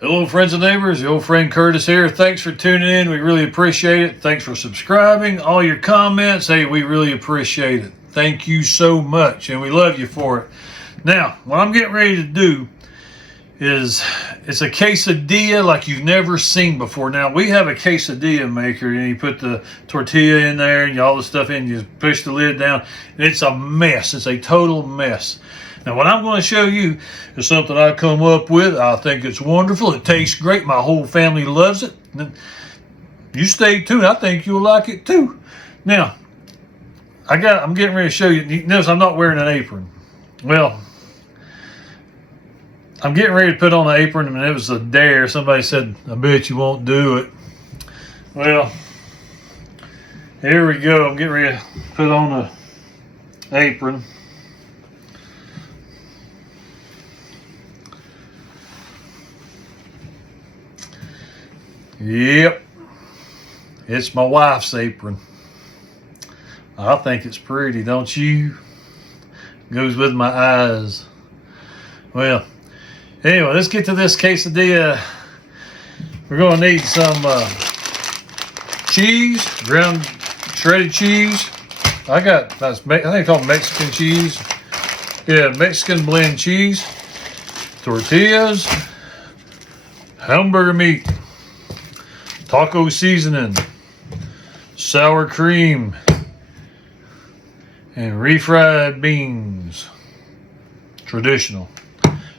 Hello, friends and neighbors. The old friend Curtis here. Thanks for tuning in. We really appreciate it. Thanks for subscribing. All your comments, hey, we really appreciate it. Thank you so much, and we love you for it. Now, what I'm getting ready to do is it's a quesadilla like you've never seen before. Now, we have a quesadilla maker, and you put the tortilla in there and all the stuff in. You push the lid down, and it's a mess. It's a total mess. Now, what I'm going to show you is something I come up with. I think it's wonderful. It tastes great. My whole family loves it. You stay tuned. I think you'll like it too. Now, I'm getting ready to show you. You notice I'm not wearing an apron. Well, I'm getting ready to put on an apron, and it was a dare. Somebody said, I bet you won't do it. Well, here we go. I'm getting ready to put on an apron. Yep, it's my wife's apron. I think it's pretty, don't you? Goes with my eyes. Well, anyway, let's get to this quesadilla. We're going to need some cheese, ground shredded cheese. I think it's called Mexican cheese. Yeah, Mexican blend cheese, tortillas, hamburger meat, taco seasoning, sour cream, and refried beans. Traditional.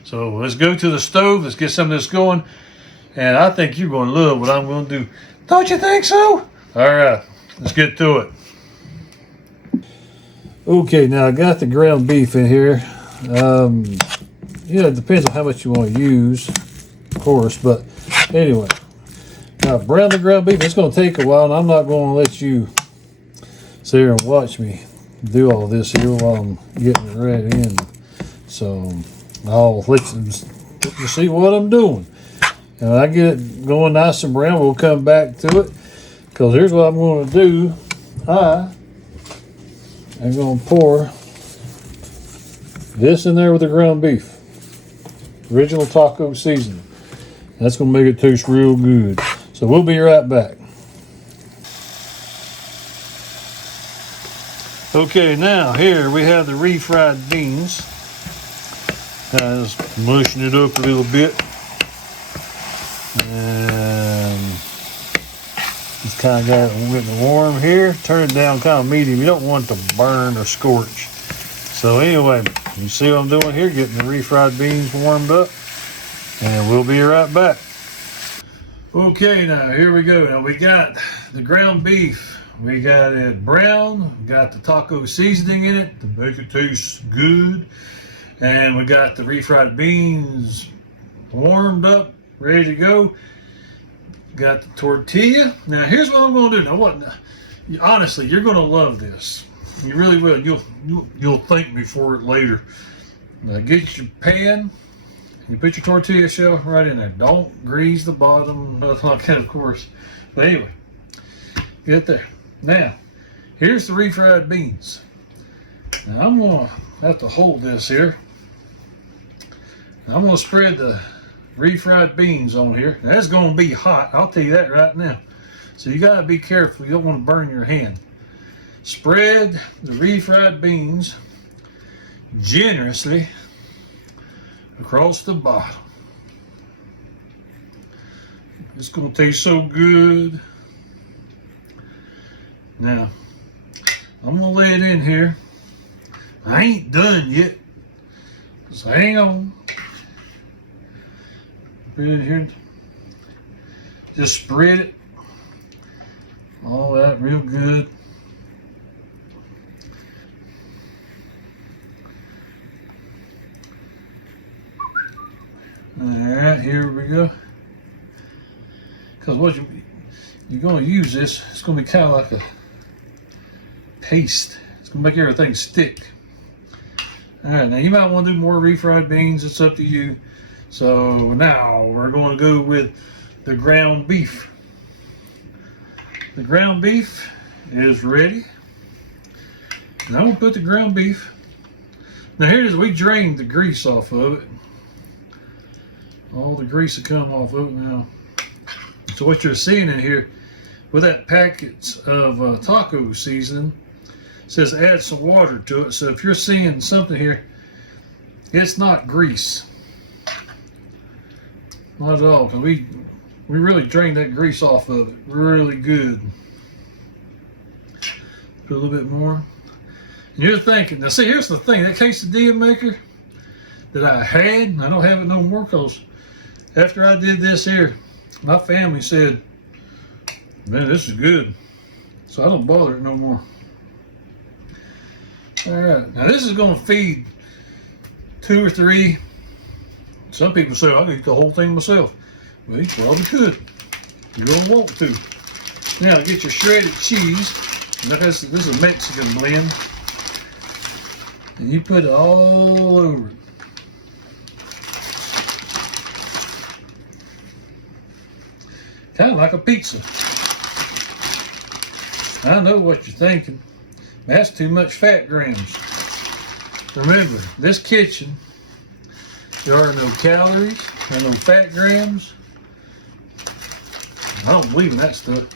So let's go to the stove. Let's get some of this going. And I think you're going to love what I'm going to do. Don't you think so? All right. Let's get to it. Okay, now I got the ground beef in here. It depends on how much you want to use, of course. But anyway. Now, brown the ground beef, it's going to take a while, and I'm not going to let you sit here and watch me do all this here while I'm getting it ready in. So, I'll let you see what I'm doing. And when I get it going nice and brown, we'll come back to it. Because here's what I'm going to do. I'm going to pour this in there with the ground beef. Original taco seasoning. That's going to make it taste real good. So we'll be right back. Okay, now here we have the refried beans. Just mushing it up a little bit. And just kind of got it getting warm here. Turn it down kind of medium. You don't want it to burn or scorch. So anyway, you see what I'm doing here? Getting the refried beans warmed up. And we'll be right back. Okay, now here we go. Now we got the ground beef. We got it brown. Got the taco seasoning in it to make it taste good. And we got the refried beans warmed up, ready to go. Got the tortilla. Now here's what I'm going to do. Now honestly, you're going to love this. You really will. You'll thank me for it later. Now get your pan. You put your tortilla shell right in there. Don't grease the bottom, nothing like that, of course. But anyway, get there. Now, here's the refried beans. Now, I'm going to have to hold this here. I'm going to spread the refried beans on here. Now, that's going to be hot. I'll tell you that right now. So you got to be careful. You don't want to burn your hand. Spread the refried beans generously across the bottom. It's going to taste so good. Now, I'm going to lay it in here. I ain't done yet. Just hang on. Put it in here. Just spread it. All that real good. Alright, here we go. Because what you're going to use this, it's going to be kind of like a paste. It's going to make everything stick. Alright, now you might want to do more refried beans. It's up to you. So now we're going to go with the ground beef. The ground beef is ready. And I'm going to put the ground beef. Now here it is, we drained the grease off of it. All the grease will come off of it now. So what you're seeing in here, with that packet of taco seasoning, it says add some water to it. So if you're seeing something here, it's not grease. Not at all, because we really drained that grease off of it really good. Put a little bit more. And you're thinking, now see, here's the thing, that quesadilla maker that I had, I don't have it no more, because after I did this here, my family said, man, this is good. So I don't bother it no more. All right, now this is gonna feed 2 or 3. Some people say, I can eat the whole thing myself. Well, you probably could. You're gonna want to. Now get your shredded cheese. Now this is a Mexican blend. And you put it all over it. Kind of like a pizza. I know what you're thinking. That's too much fat grams. Remember, this kitchen, there are no calories, there are no fat grams. I don't believe in that stuff.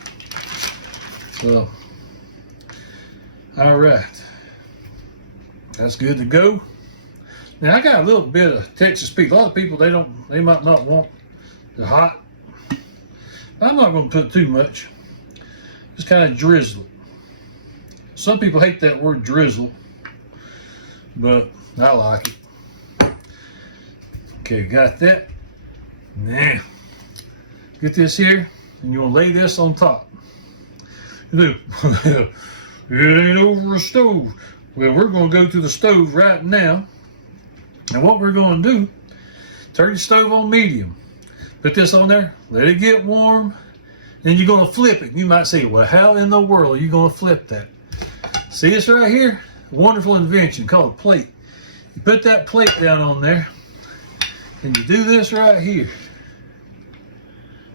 So, all right. That's good to go. Now I got a little bit of Texas Pete. A lot of people, they might not want it hot. I'm not going to put too much. Just kind of drizzle it. Some people hate that word drizzle, but I like it. Okay, got that. Now, get this here, and you'll lay this on top. It ain't over a stove. Well, we're going to go to the stove right now, and what we're going to do, turn your stove on medium. Put this on there, let it get warm, then you're going to flip it. You might say, well, how in the world are you going to flip that? See this right here? Wonderful invention called a plate. You put that plate down on there, and you do this right here.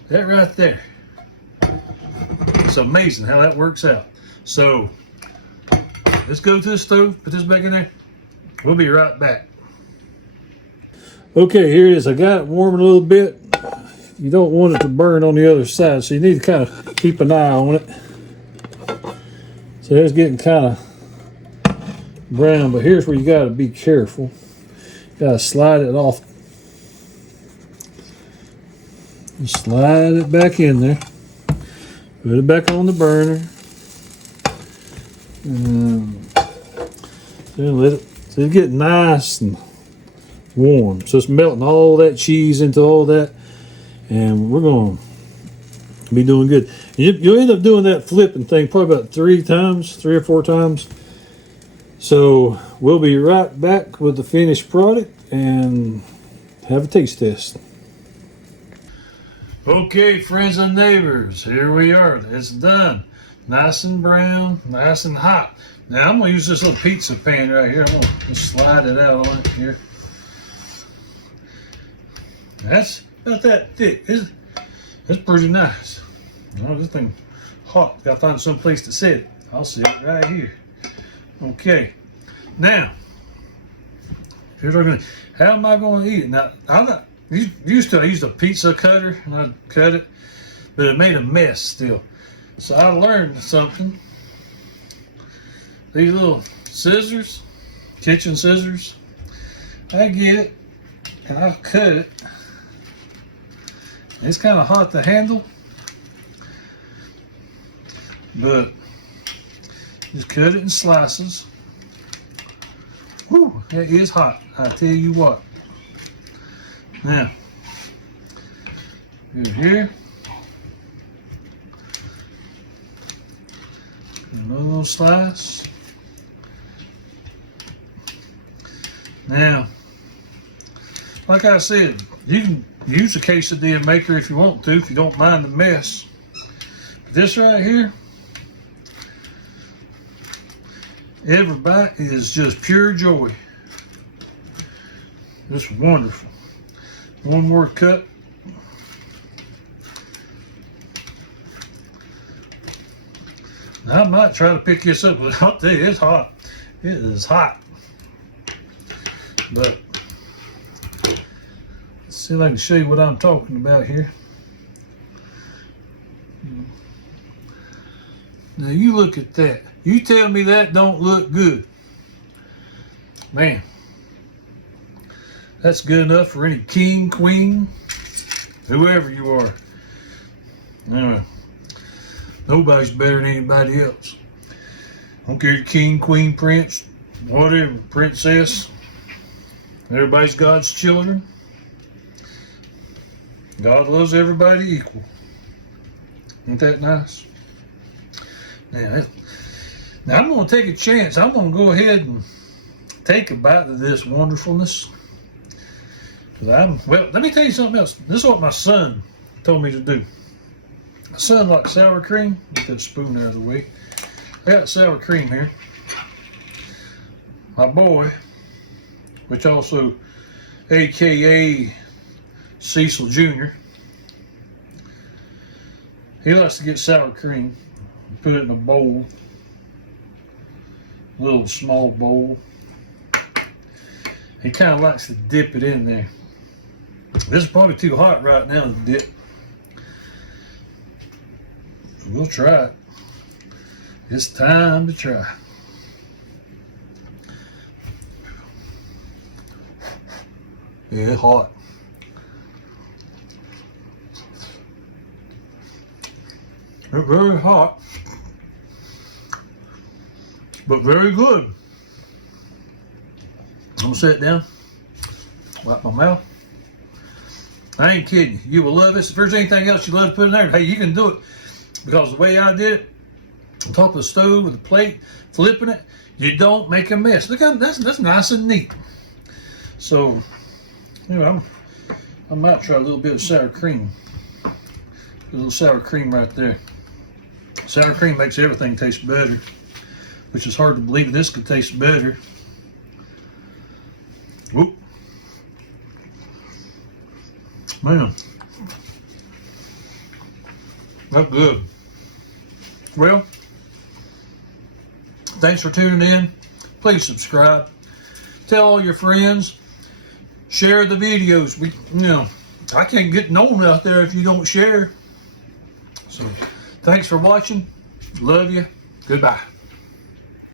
That right there. It's amazing how that works out. So, let's go to the stove, put this back in there. We'll be right back. Okay, here it is. I got it warming a little bit. You don't want it to burn on the other side, so you need to kind of keep an eye on it. So it's getting kind of brown, but here's where you got to be careful. You got to slide it off. You slide it back in there. Put it back on the burner. Then let it get nice and warm. So it's melting all that cheese into all that, and we're going to be doing good. You'll end up doing that flipping thing probably about 3 or 4 times. So we'll be right back with the finished product and have a taste test. Okay, friends and neighbors, here we are. It's done. Nice and brown, nice and hot. Now I'm going to use this little pizza pan right here. I'm going to just slide it out on it here. That's about that thick. It's pretty nice. Oh, this thing hot. Got to find some place to sit it. I'll sit it right here. Okay. Now, here's what I'm going. How am I going to eat it? Now, I'm not used to. I used a pizza cutter and I cut it, but it made a mess still. So I learned something. These little scissors, kitchen scissors. I get it and I cut it. It's kind of hot to handle, but just cut it in slices. Whew, that is hot, I tell you what. Now, here, another little slice. Now, like I said, you can use a quesadilla maker if you want to, if you don't mind the mess. But this right here, every bite is just pure joy. Just wonderful. One more cut. Now, I might try to pick this up, but I'll tell you, it's hot. It is hot. But let's See if I can show you what I'm talking about here. Now you look at that. You tell me that don't look good. Man, that's good enough for any king, queen, whoever you are. Nobody's better than anybody else. I don't care if you're king, queen, prince, whatever, princess. Everybody's God's children. God loves everybody equal. Ain't that nice? Now I'm going to take a chance. I'm going to go ahead and take a bite of this wonderfulness. Well, let me tell you something else. This is what my son told me to do. My son likes sour cream. Get that spoon out of the way. I got sour cream here. My boy, which also AKA Cecil Jr., he likes to get sour cream, put it in a bowl, a little small bowl. He kind of likes to dip it in there. This is probably too hot right now to dip. We'll try it. It's time to try. Yeah, it's hot. It's very hot, but very good. I'm gonna sit down, wipe my mouth. I ain't kidding. You will love this. If there's anything else you love to put in there, hey, you can do it. Because the way I did it, on top of the stove with a plate, flipping it, you don't make a mess. Look at that's nice and neat. So, you know, I might try a little bit of sour cream. A little sour cream right there. Sour cream makes everything taste better, which is hard to believe this could taste better. Whoop. Man, that's good. Well, thanks for tuning in. Please subscribe. Tell all your friends. Share the videos. I can't get known out there if you don't share. So, thanks for watching. Love you. Goodbye.